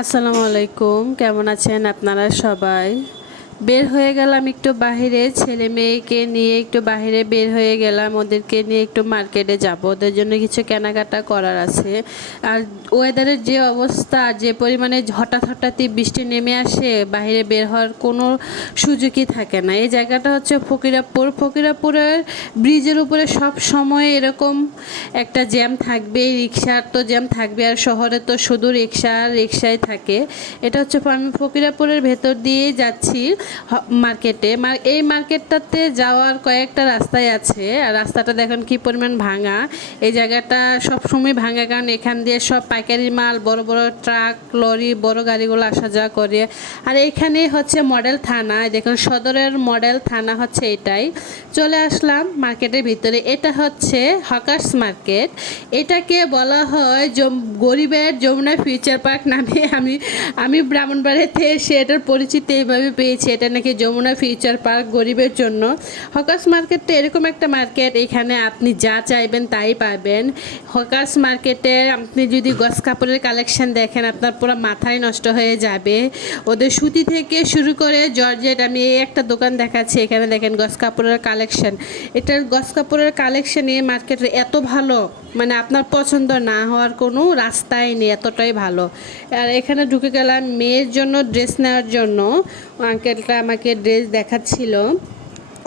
আসসালামু আলাইকুম, কেমন আছেন আপনারা সবাই? বের হয়ে গেলাম একটু বাহিরে, ছেলে মেয়েকে নিয়ে একটু বাহিরে বের হয়ে গেলাম, ওদেরকে নিয়ে একটু মার্কেটে যাব, ওদের জন্য কিছু কেনাকাটা করার আছে। আর ওয়েদারের যে অবস্থা, যে পরিমাণে হঠাৎ হঠাৎই বৃষ্টি নেমে আসে, বাইরে বের হওয়ার কোনো সুযোগই থাকে না। এই জায়গাটা হচ্ছে ফকিরাপুরের ব্রিজের উপরে সব সময় এরকম একটা জ্যাম থাকবে, রিক্সার তো জ্যাম থাকবে, আর শহরে তো শুধু রিক্সাই থাকে। এটা হচ্ছে আমি ফকিরাপুরের ভেতর দিয়ে যাচ্ছি মার্কেটে। এই মার্কেটটাতে যাওয়ার কয়েকটা রাস্তায় আছে, আর রাস্তাটা দেখেন কি পরিমাণ ভাঙা। এই জায়গাটা সব সময় ভাঙা, কারণ এখান দিয়ে সব পাইকারি মাল, বড় বড় ট্রাক, লরি, বড় গাড়িগুলো আসা যাওয়া করে। আর এখানে হচ্ছে মডেল থানা, দেখুন সদরের মডেল থানা হচ্ছে এটাই। চলে আসলাম মার্কেটের ভিতরে। এটা হচ্ছে হকার্স মার্কেট। এটাকে বলা হয় গরিবের যমুনা ফিউচার পার্ক নামে। আমি ব্রাহ্মণবাড়িয়াতে এসে এটার পরিচিতি এইভাবে পেয়েছি। এটা নাকি যমুনা ফিউচার পার্ক গরিবের জন্য। হকার্স মার্কেটটা এরকম একটা মার্কেট, এখানে আপনি যা চাইবেন তাই পাবেন। হকার্স মার্কেটে আপনি যদি গস কাপড়ের কালেকশন দেখেন, আপনার পুরো মাথায় নষ্ট হয়ে যাবে। ওদের সুতি থেকে শুরু করে জর্জেট, আমি এই একটা দোকান দেখাচ্ছি, এখানে দেখেন গস কাপড়ের কালেকশন। এটার গস কাপড়ের কালেকশন এই মার্কেটে এত ভালো, মানে আপনার পছন্দ না হওয়ার কোনো রাস্তাই নেই, এতটাই ভালো। আর এখানে ঢুকে গেলাম মেয়ের জন্য ড্রেস নেওয়ার জন্য। আঙ্কেলটা আমাকে ড্রেস দেখাচ্ছিল।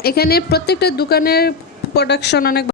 এখানে প্রত্যেকটা দোকানের প্রোডাকশন অনেক